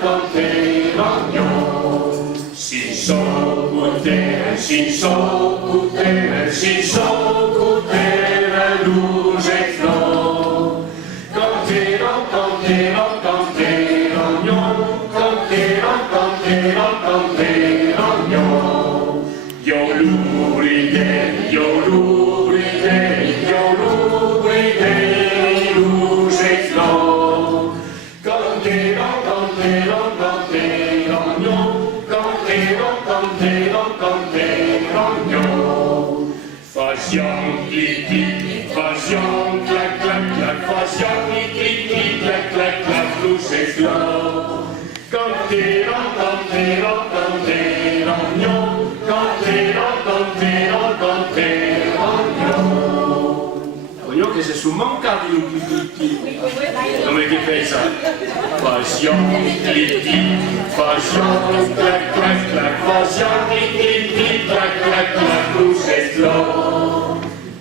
canter l'oignon. S'ils sont goûtés, s'ils sont goûtés, s'ils sont goûtés, un doux éclat. Canter l'oignon, canter l'oignon. Yo l'ouvrier, yo l'ouvrier, yo l'ouvrier, rouge éclat. Canter l'oignon, canter l'oignon. Fashion, clic, fashion, clac, clac, clac, fashion, clic, clac, clac, clac, rouge éclat. Canter l'oignon, canter l'oignon. Voglio che se su manca di tutti, come che pensa? Fashion, clic, fashion, clac, clac, clac, fashion, clic, clac, clac, clac, rouge éclat.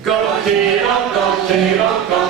Canter l'oignon,